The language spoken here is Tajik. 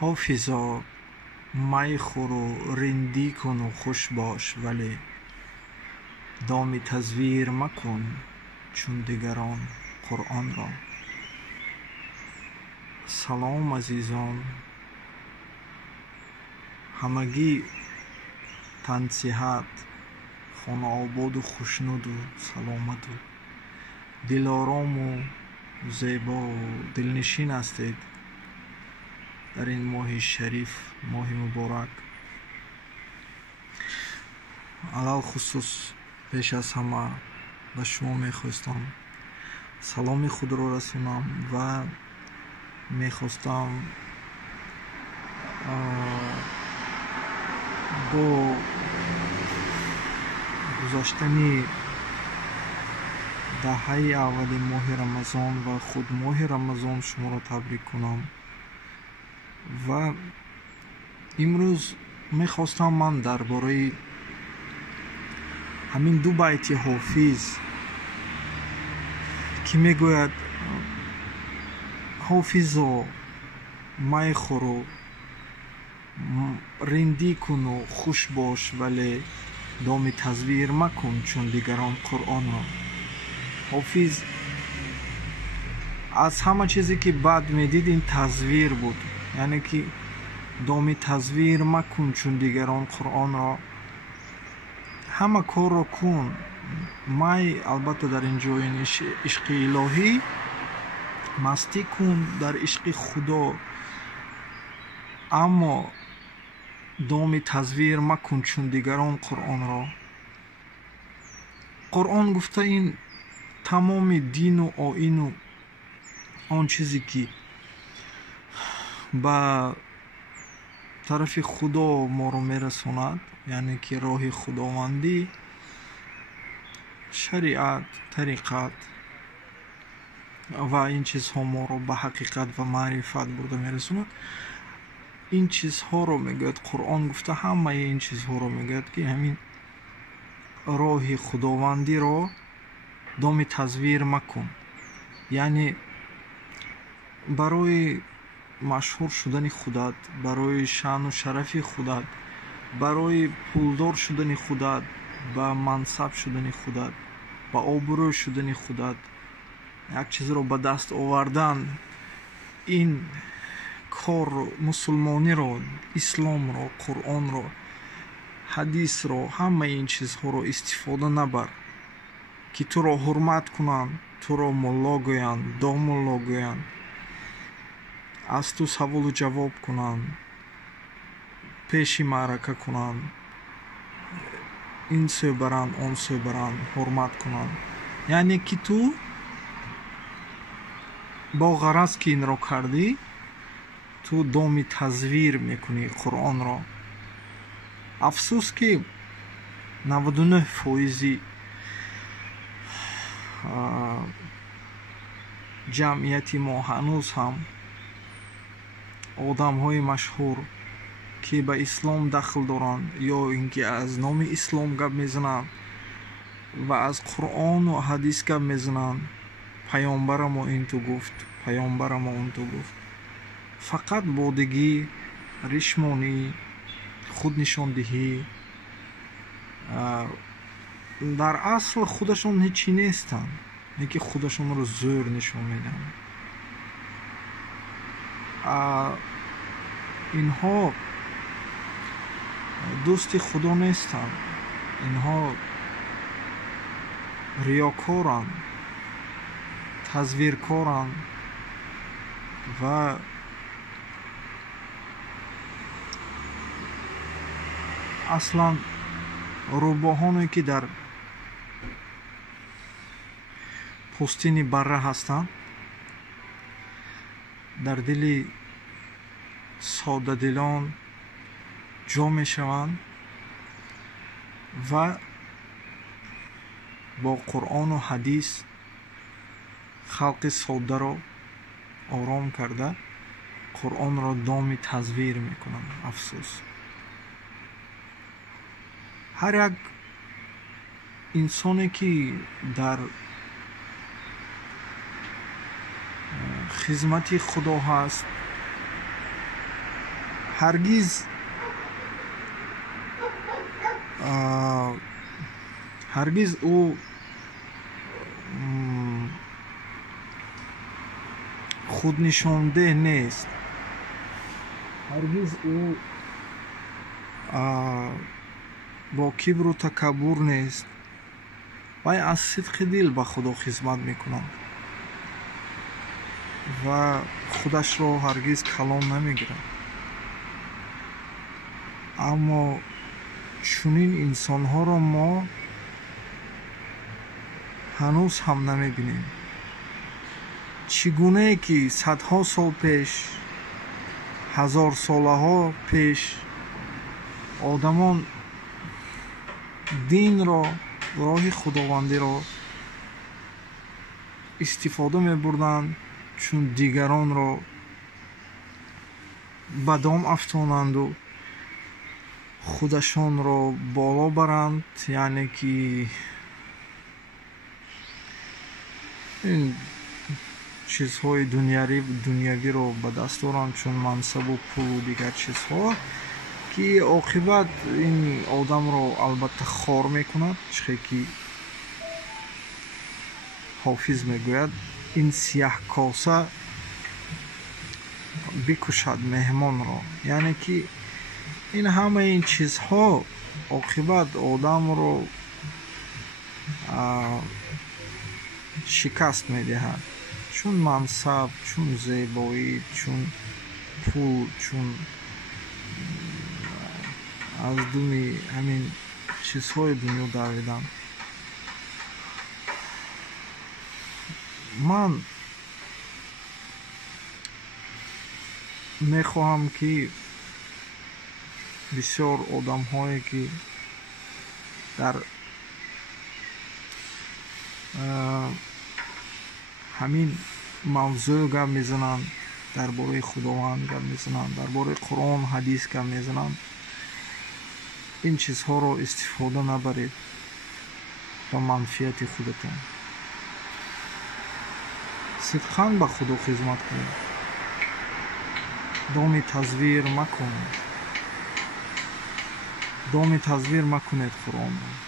حافظا می خور و رندی کن و خوش باش، ولی دام تزویر مکن چون دیگران قرآن را. سلام عزیزان، همگی تن صحت، خانه آباد و خوشنود و سلامت و دلارام و زیبا و دلنشین هستید در این ماه شریف، ماه مبارک. علال خصوص پیش از همه به شما میخواستم سلام خود را رسونم و میخواستم با گذشتن دهه اول ماه رمضان و خود ماه رمضان شما را تبریک کنم. و امروز میخواستم من درباره همین دو بیت حافظ که میگوید حافظا می خور و رندی کن و خوش باش، ولی دام تزویر مکن چون دیگران قرآن را. حافظ از همه چیزی که بد میدید این تزویر بود، یعنی که دام تزویر مکن چون دیگران قرآن را. همه کار را کن، مای البته در این جای عشق الهی مستی کن در عشق خدا، اما دام تزویر مکن چون دیگران قرآن را. قرآن گفته این تمام دین و آیین و آن چیزی که به طرف خدا ما رو میرساند، یعنی که راه خداوندی، شریعت، طریقت و این چیزها ما رو به حقیقت و معرفت برده میرساند. این چیزها رو میگوید قرآن گفته، همه این چیزها رو میگوید که همین راه خداوندی رو دام تزویر مکن، یعنی برای مشهور شدن خودت، برای شان و شرف خودت، برای پولدار شدن خودت، به منصب شدن خودت، به آبرو شدن خودت، یک چیز رو به دست آوردن، این کار مسلمانی رو، اسلام رو، قرآن رو، حدیث رو، همه این چیزها رو استفاده نبر که تو رو حرمت کنن، تو رو ملا گوین، دام ملا گوین، از تو سوال و جواب کنن، پیشی معرکه کنن، این سو برن اون سو برن، حرمت کنن. یعنی که تو با غرض که این را کردی، تو دام تزویر میکنی قرآن را. افسوس که 99% جمعیت ما هنوز هم آدم های مشهور که به اسلام دخل دارن یا اینکه از نام اسلام گپ میزنن و از قرآن و حدیث گپ میزنن، پیامبر ما این تو گفت، پیامبر ما اون تو گفت، فقط بودگی، ریشمانی، خود نشاندهی، در اصل خودشون هیچی نیستن، اینکه خودشون رو زور نشون میدن. اینها دوست خدا نیستن، اینها ریاکارن، تزویرکارن و اصلا روباهانی که در پوستین بره هستند در دل ساده دلان جا می شوند و با قرآن و حدیث خلق ساده را آرام کرده قرآن را دام تزویر می کنند. افسوس، هر یک انسانی که در خدمت خدا هست ҳаргиз ӯ худнишондеҳ нест, ҳаргиз ӯ бо кибру такаббур нест. вай аз сидқи дил ба худо хизмат мекунад ва худашро ҳаргиз калон намегирад. аммо чунин инсонҳоро мо ҳанӯз ҳам намебинем. чӣ гунае ки садҳо сол пеш, ҳазорсолаҳо пеш одамон динро, роҳи худовандиро истифода мебурданд, чун дигаронро ба дом афтонанду худашонро боло баранд, яъне ки ин чизҳои дунявиро ба даст оранд, чун мансабу пулу дигар чизҳо, ки оқибат ин одамро албатта хор мекунад. чихе ки ҳофиз мегӯяд, ин сияҳкоса бикушад меҳмонро. яъне ки ин ҳамаи ин чизҳо оқибат одамро шикаст медиҳад, чун мансаб, чун зебоӣ, чун пул, чун аз думи ҳамин чизҳои дунё давидан. ман мехоҳам ки бисёр одамҳое ки дар ҳамин мавзӯъ гап мезананд, дар бораи худованд гап мезананд, дар бораи қуръон ҳадис гап мезананд, ин чизҳоро истифода набаред ба манфиати худатон. сидқан ба худо хизмат кунед, доми тазвир макунед, Қуръонро.